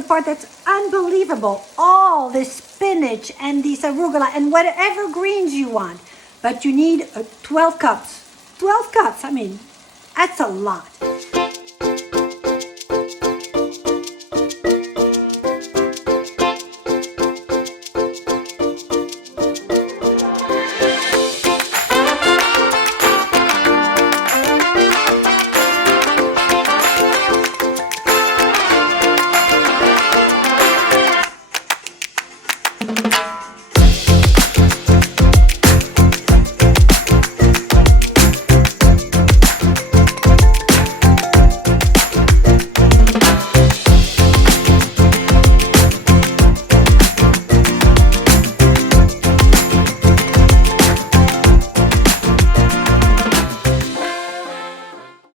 the part that's unbelievable. All this spinach and these arugula and whatever greens you want. But you need 12 cups. 12 cups, I mean, that's a lot.